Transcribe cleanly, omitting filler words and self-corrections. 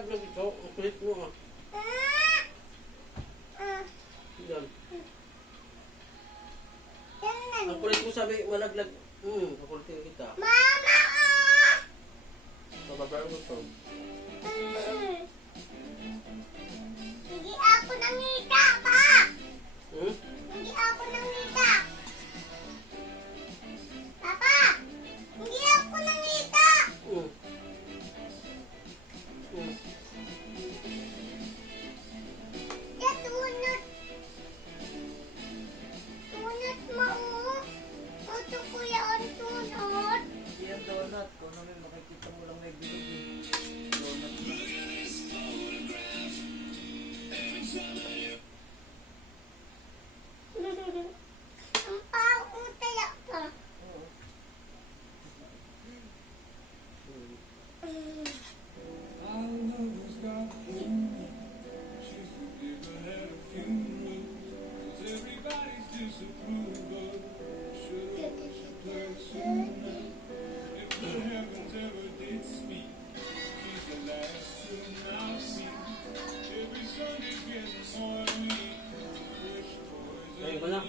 malaglag ito. Ang kulit mo ah. Yan. Ang kulit mo sabi, malaglag. Kakulitin kita. Mama! Pababaran mo ito. Hindi ako nangita pa! Hindi ako nangita! Papa! Hindi ako nangita! Ya, tunot! Tunot mo! Ito kuya ang tunot! Yan donut. Kung ano may makikita mo lang may bilog. Donut na. Ang pao mo talaga. Oo. Ayun ko na.